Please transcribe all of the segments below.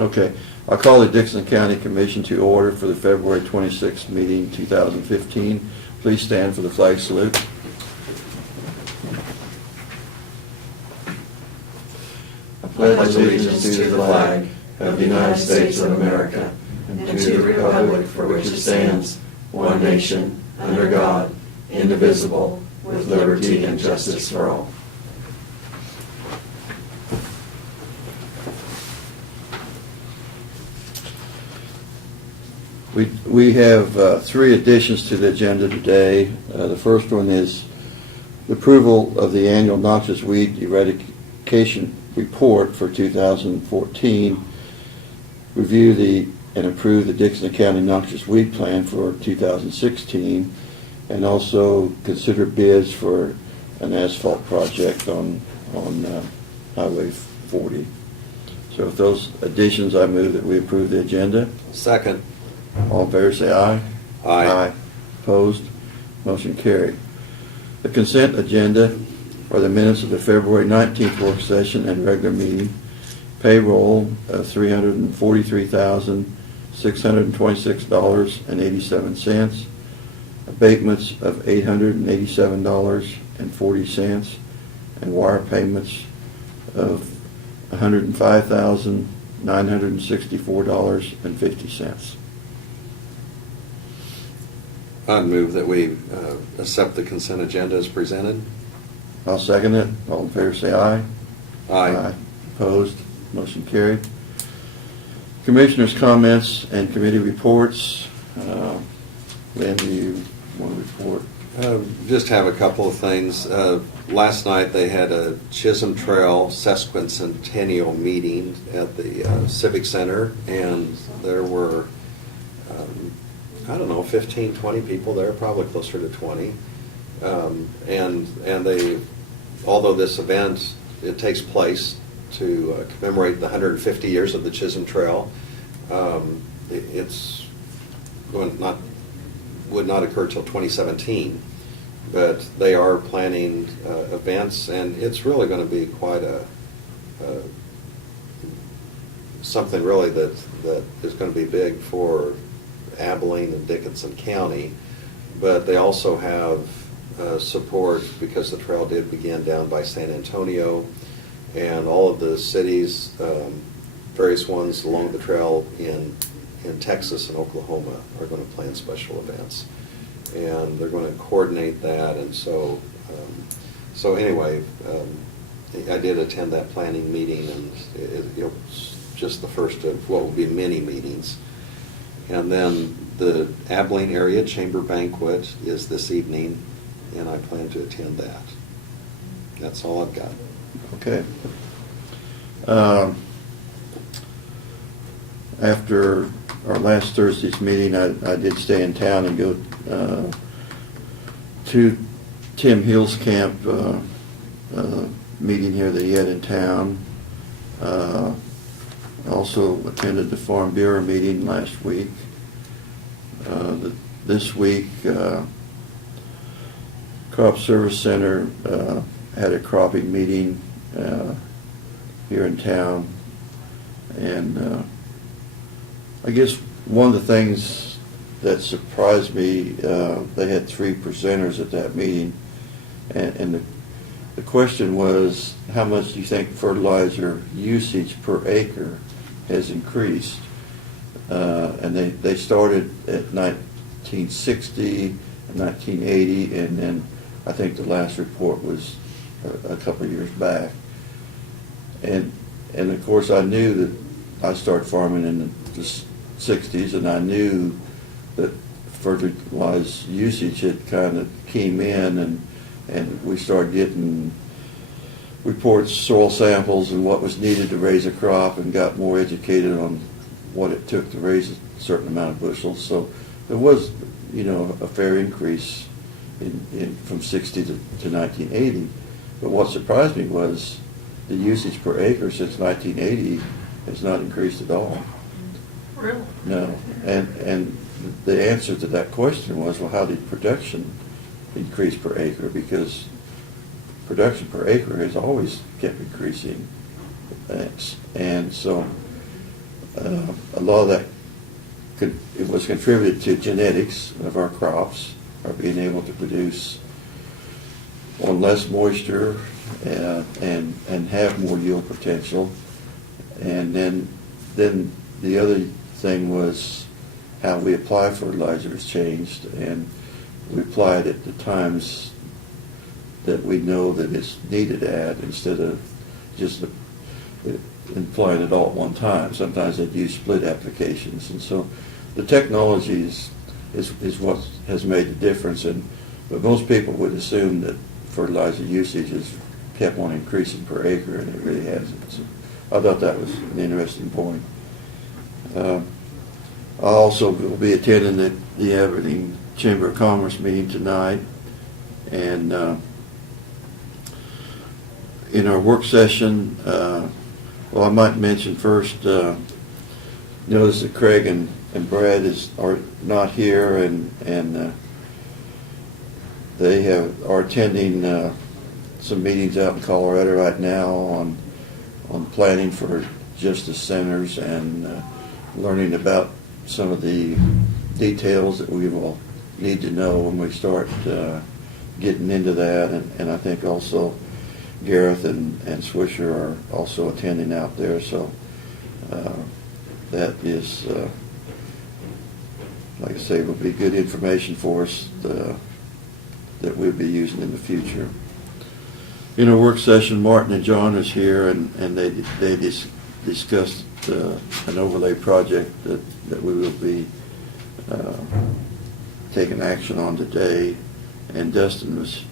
Okay. I'll call the Dixon County Commission to order for the February 26th meeting, 2015. Please stand for the flag salute. I pledge allegiance to the flag of the United States of America and to the republic for which it stands, one nation, under God, indivisible, with liberty and justice for all. We have three additions to the agenda today. The first one is the approval of the annual noxious weed eradication report for 2014, review and approve the Dixon County noxious weed plan for 2016, and also consider bids for an asphalt project on Highway 40. So with those additions, I move that we approve the agenda. Second. All in favor say aye. Aye. Opposed? Motion carried. The consent agenda are the minutes of the February 19th work session and regular meeting, payroll of $343,626.87, abatements of $887.40, and wire payments of $105,964.50. I'd move that we accept the consent agenda as presented. I'll second it. All in favor say aye. Aye. Opposed? Motion carried. Commissioners' comments and committee reports. Lynn, do you want to report? Just have a couple of things. Last night they had a Chisholm Trail sesquicentennial meeting at the Civic Center, and there were 15, 20 people there, probably closer to 20. And they, although this event, it takes place to commemorate the 150 years of the Chisholm Trail, it's would not occur till 2017. But they are planning events, and it's really going to be quite something really that is going to be big for Abilene and Dickinson County. But they also have support because the trail did begin down by San Antonio, and all of the cities, various ones along the trail in Texas and Oklahoma are going to plan special events, and they're going to coordinate that. And so anyway, I did attend that planning meeting, and it's just the first of what will be many meetings. And then the Abilene Area Chamber Banquet is this evening, and I plan to attend that. That's all I've got. Okay. After our last Thursday's meeting, I did stay in town and go to Tim Hill's camp meeting here that he had in town. Also attended the Farm Bureau meeting last week. This week, Crop Service Center had a cropping meeting here in town, and I guess one of the things that surprised me, they had three presenters at that meeting, and the question was, how much do you think fertilizer usage per acre has increased? And they started at 1960 and 1980, and then I think the last report was a couple of years back. And of course I knew that I started farming in the 60s, and I knew that fertilizer usage had kind of came in, and we started getting reports, soil samples, and what was needed to raise a crop, and got more educated on what it took to raise a certain amount of bushels. So there was, a fair increase from 60 to 1980. But what surprised me was the usage per acre since 1980 has not increased at all. Really? No. And the answer to that question was, well, how did production increase per acre? Because production per acre has always kept increasing. And so A lot of that it was contributed to genetics of our crops, our being able to produce on less moisture and have more yield potential. And then the other thing was how we apply fertilizer has changed, and we apply it at the times that we know that it's needed at, instead of just applying it all at one time. Sometimes they'd use split applications, and so the technology is what has made the difference. But most people would assume that fertilizer usage has kept on increasing per acre, and it really hasn't. So I thought that was an interesting point. I also will be attending the Aberdeen Chamber of Commerce meeting tonight, and in our work session, well, I might mention first, notice that Craig and Brad are not here, and they are attending some meetings out in Colorado right now on planning for justice centers and learning about some of the details that we will need to know when we start getting into that. And I think also Gareth and Swisher are also attending out there, so that is, like I say, will be good information for us that we'll be using in the future. In our work session, Martin and John is here, and they discussed an overlay project that we will be taking action on today. And Dustin was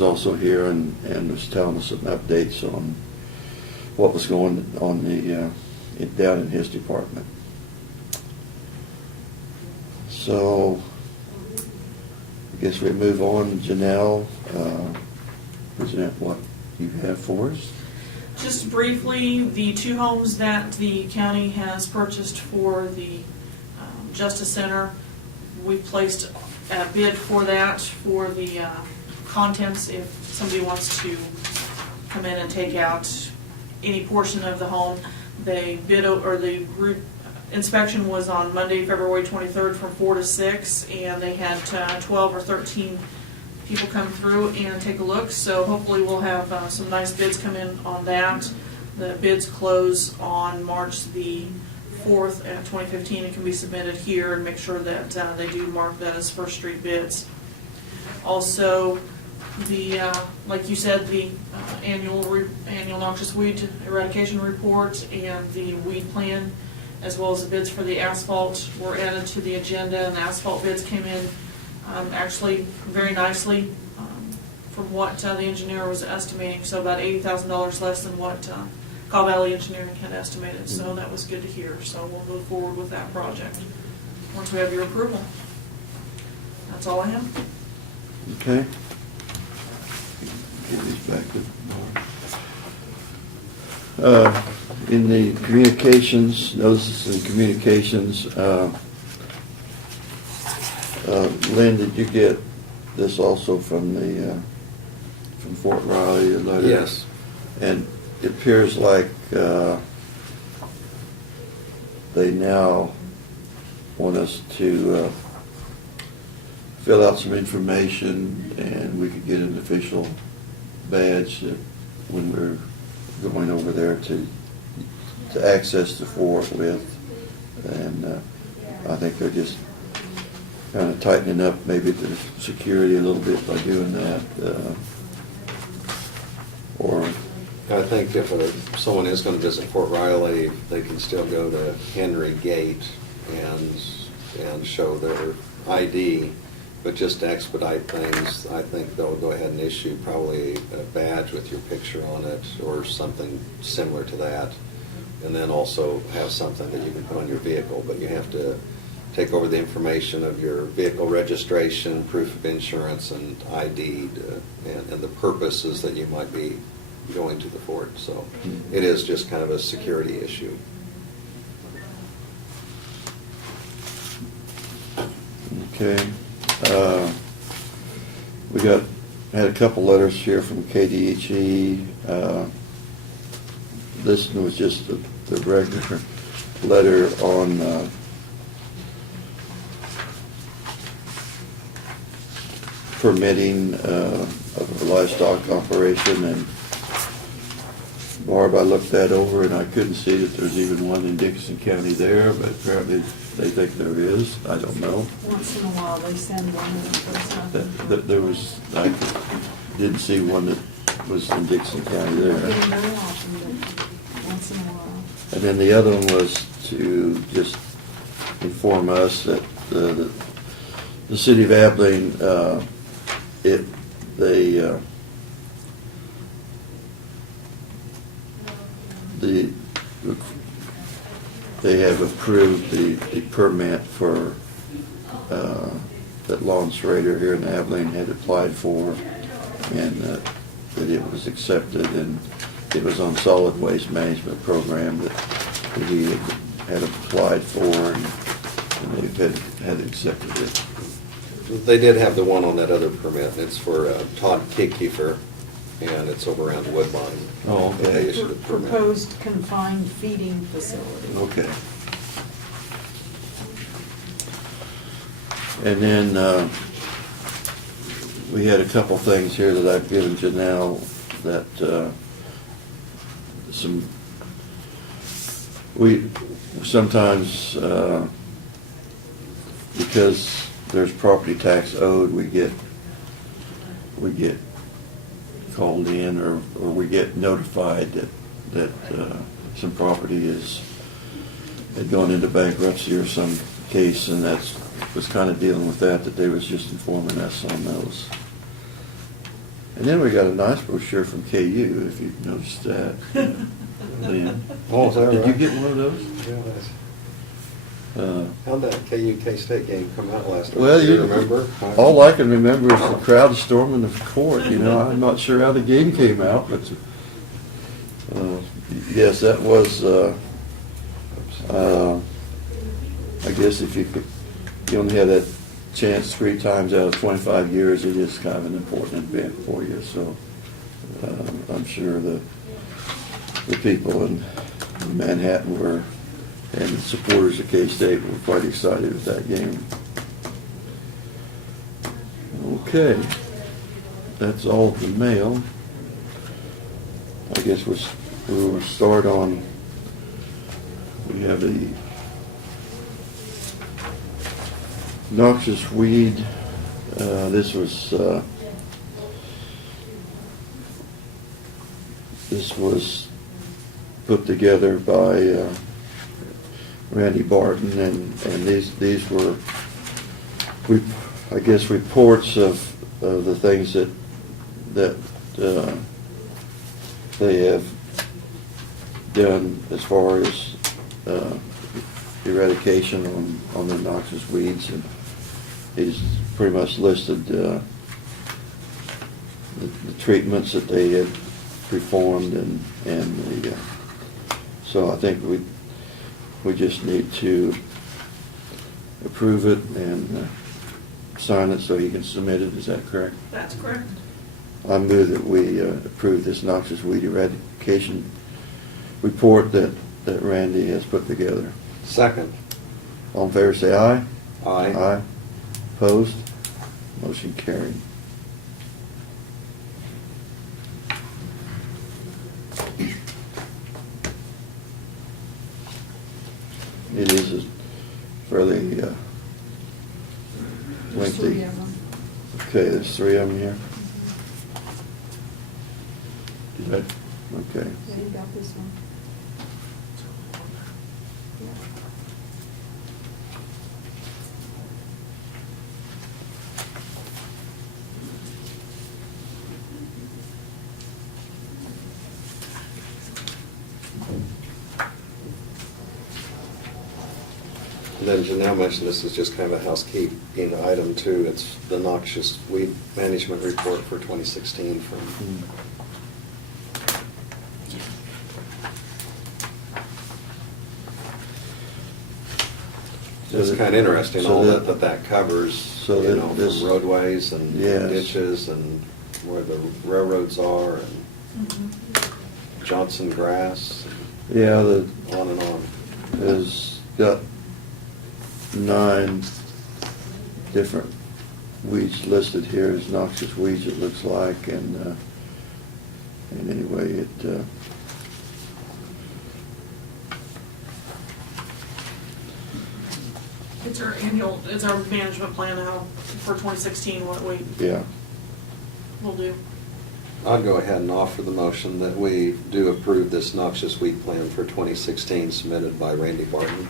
also here and was telling us some updates on what was going on down in his department. So I guess we move on. Janelle, present what you have for us. Just briefly, the 2 homes that the county has purchased for the Justice Center, we placed a bid for that, for the contents, if somebody wants to come in and take out any portion of the home. They bid, or the inspection was on Monday, February 23rd from 4 to 6, and they had 12 or 13 people come through and take a look. So hopefully we'll have some nice bids come in on that. The bids close on March the 4th, 2015, and can be submitted here, and make sure that they do mark that as First Street bids. Also, the like you said, the annual noxious weed eradication report and the weed plan, as well as the bids for the asphalt, were added to the agenda, and the asphalt bids came in actually very nicely from what the engineer was estimating, so about $80,000 less than what Cobb Valley Engineering had estimated, so that was good to hear. So we'll move forward with that project once we have your approval. That's all I have. Okay. Give these back to Mark. In the communications, notices and communications, Lynn, did you get this also from from Fort Riley, the letter? Yes. And it appears like they now want us to fill out some information, and we could get an official badge that when we're going over there to access the fort with. And I think they're just kind of tightening up maybe the security a little bit by doing that. Or I think if someone is going to visit Fort Riley, they can still go to Henry Gate and show their ID, but just to expedite things, I think they'll go ahead and issue probably a badge with your picture on it or something similar to that, and then also have something that you can put on your vehicle, but you have to take over the information of your vehicle registration, proof of insurance, and ID, and the purposes that you might be going to the fort. So it is just kind of a security issue. okay, we had a couple letters here from KDHE. This was just the regular letter on permitting of a livestock operation, and Barb, I looked that over and I couldn't see that there's even one in Dickinson County there, but apparently they think there is. I don't know. Once in a while, they send one in the post office. That there was, I didn't see one that was in Dickinson County Don't get there. them very often, but once in a while. And then the other one was to just inform us that the city of Abilene, they have approved the permit for, that Lawrence Rader here in Abilene had applied for, and that it was accepted, and it was on solid waste management program that he had applied for, and they've had accepted it. They did have the one on that other permit, and it's for Todd Kiefer, and it's over around Woodbine. Oh, okay. They issued a permit. Proposed confined feeding facility. Okay. And then, we had a couple things here that I've given Janelle that, we sometimes, because there's property tax owed, we get called in, or we get notified that some property had gone into bankruptcy or some case, and was kind of dealing with that they was just informing us on those. And then we got a nice brochure from KU, if you've noticed that. Lynn. Oh, is that Did you right? get one of those? Yeah, how'd that KU K-State game come out last week? Well, Do you remember? All I can remember is the crowd storming the court. I'm not sure how the game came out, but yes, that was. I guess if you only had that chance 3 times out of 25 years, it is kind of an important event for you. So I'm sure the people in Manhattan were, and the supporters of K-State were quite excited with that game. Okay, that's all of the mail. I guess we'll start on, we have the noxious weed. This was put together by Randy Barton, and these were, I guess, reports of the things that they have done as far as eradication on the noxious weeds, and he's pretty much listed the treatments that they had performed, and so I think we just need to approve it and sign it so he can submit it. Is that correct? That's correct. I move that we approve this noxious weed eradication report that Randy has put together. Second. All in favor, say aye. Aye. Aye. Opposed? Motion carried. It is a fairly There's 3 lengthy. of them. Okay, there's 3 of them here. Is that, okay. Yeah, you got this one. And then Janelle mentioned this is just kind of a housekeeping item too. It's the noxious weed management report for 2016 from It's kind of interesting, So all that- that covers, so you that know, this- from roadways and Yes. ditches and where the railroads are and Mhm. Johnson grass, Yeah, on and on. has got 9 different weeds listed here as noxious weeds, it looks like, and anyway, It's our management plan now for 2016, what we yeah. will do. I'll go ahead and offer the motion that we do approve this noxious weed plan for 2016 submitted by Randy Barton.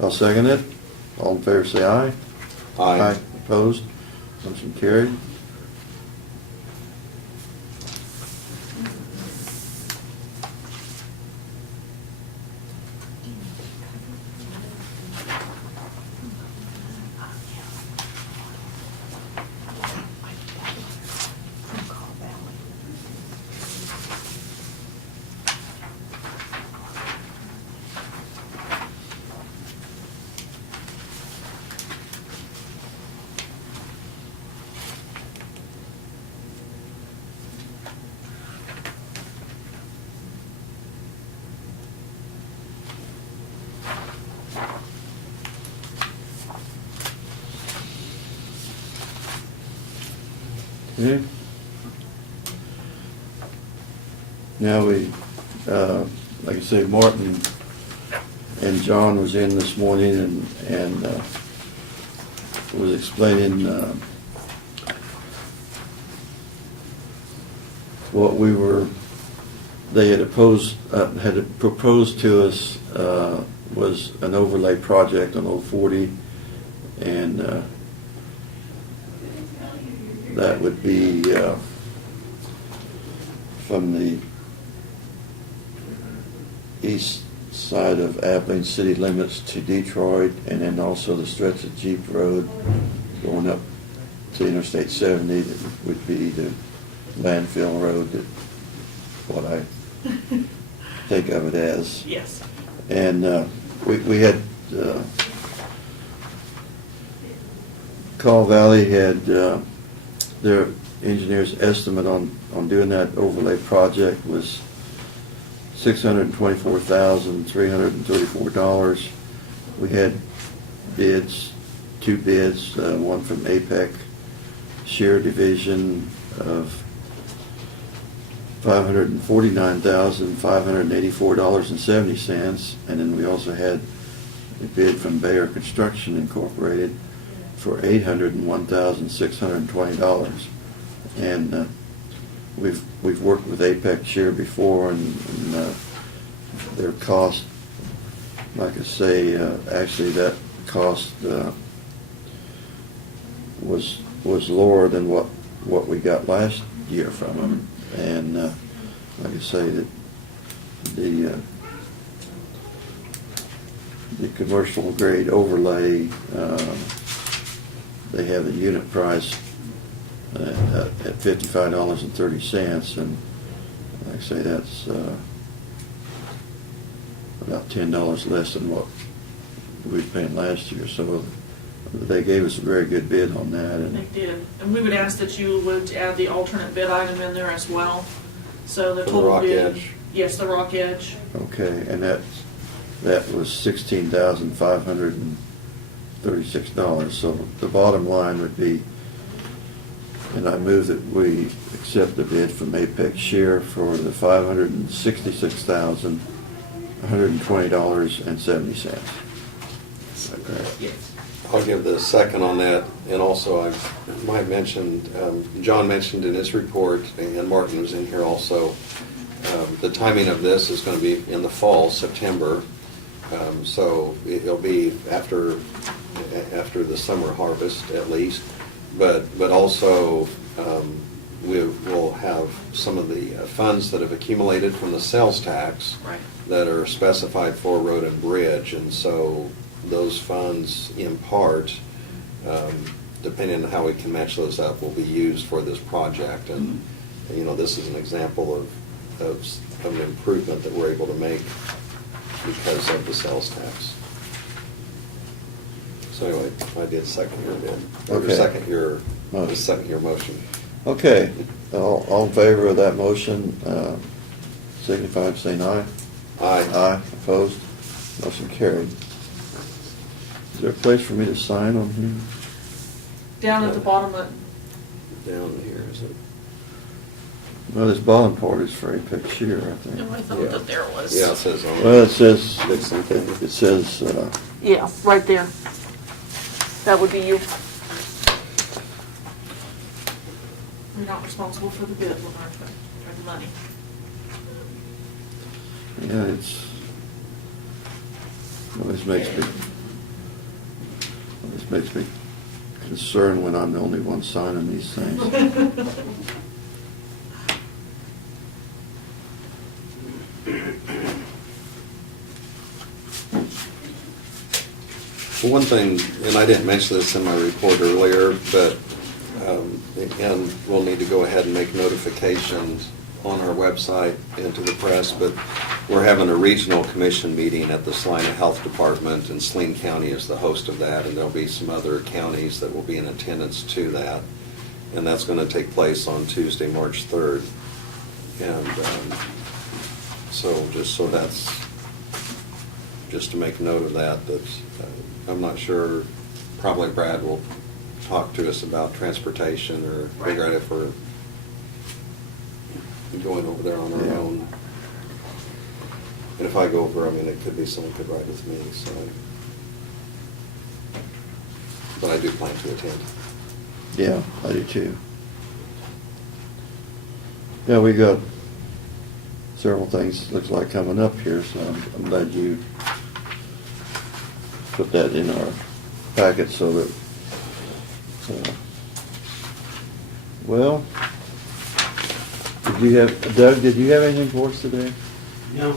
I'll second it. All in favor, say aye. Aye. Opposed? Motion carried. From Carl Valley. Okay. Now like I say, Martin and John was in this morning and was explaining what they had proposed to us was an overlay project on Old 40, and that would be from the east side of Abilene city limits to Detroit, and then also the stretch of Jeep Road going up to Interstate 70 that would be the landfill road, that what I think of it as. Yes. And we had Call Valley had their engineer's estimate on doing that overlay project was $624,334. We had bids, 2 bids, one from APEC Shear Division of $549,584.70, and then we also had a bid from Bayer Construction Incorporated for $801,620. And we've worked with APEC Shear before, and their cost, like I say, actually that cost was lower than what we got last year from them. And like I say, that the commercial grade overlay, they have a unit price at $55.30, and like I say, that's about $10 less than what we were paying last year. So they gave us a very good bid on that. They did. And we would ask that you would add the alternate bid item in there as well. So the For the total Rock bid. Edge? Yes, the Rock Edge. Okay, and that was $16,536. So the bottom line would be, and I move that we accept the bid from Apex Shear for the $566,120.70. Is that correct? Yes. I'll give the second on that, and also I might mention, John mentioned in his report, and Martin was in here also, the timing of this is going to be in the fall, September, so it'll be after the summer harvest at least, but also we will have some of the funds that have accumulated from the sales tax Right. that are specified for road and bridge, and so those funds in part, depending on how we can match those up, will be used for this project. And you know, this is an example of an improvement that we're able to make because of the sales tax. So anyway, I did second your bid. Or Okay. second your Motion. motion. Okay, all in favor of that motion, signify by saying aye. Aye. Aye, opposed? Motion carried. Is there a place for me to sign on here? Down at the bottom of, Down here, is it? Well, this bottom part is for Apex Shear, I oh, I think. thought that there was. Yeah, it says on. Well, it says, Dixon County. it says, Yeah, right there. That would be you. You're not responsible for the bid, Lamar, or the money. yeah, this makes me concerned when I'm the only one signing these things. Well, one thing, and I didn't mention this in my report earlier, but, and we'll need to go ahead and make notifications on our website and to the press, but we're having a regional commission meeting at the Salina Health Department, and Saline County is the host of that, and there'll be some other counties that will be in attendance to that. And that's going to take place on Tuesday, March 3rd. And so that's, just to make note of that, I'm not sure, probably Brad will talk to us about transportation or figure out if we're going over there on our Yeah. own. And if I go over, I mean, it could be someone could ride with me, so. But I do plan to attend. Yeah, I do too. Yeah, we got several things, looks like, coming up here, so I'm glad you put that in our packet so that, well, Doug, did you have anything for us today? No,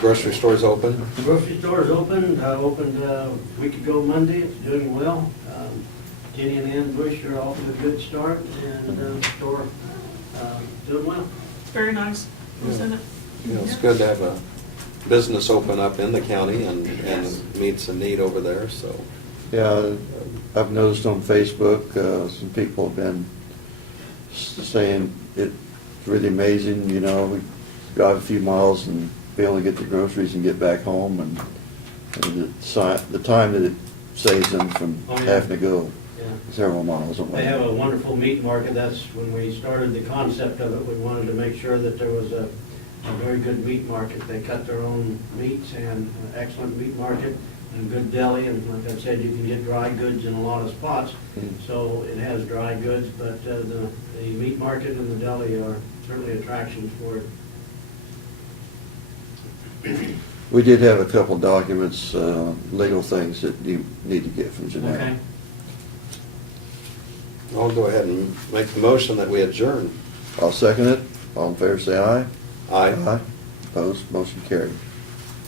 Grocery store's open? grocery store is open, opened a week ago Monday, it's doing well. Jenny and Ann Bush are off to a good start, and the store doing well. Very nice, wasn't it? You know, it's good to have a business open up in the county and meet some need over there, so. Yeah, I've noticed on Facebook, some people have been saying it's really amazing, you know, we drive a few miles and be able to get the groceries and get back home, and the time that it saves them from Oh, yeah. having to go Yeah. several miles away. They have a wonderful meat market. That's when we started the concept of it. We wanted to make sure that there was a very good meat market. They cut their own meats, and an excellent meat market and a good deli. And like I said, you can get dry goods in a lot of spots. So it has dry goods, but the meat market and the deli are certainly attractions for it. We did have a couple documents, legal things that you need to get from Janelle. Okay. I'll go ahead and make the motion that we adjourn. I'll second it. All in favor, say aye. Aye. Opposed, motion carried.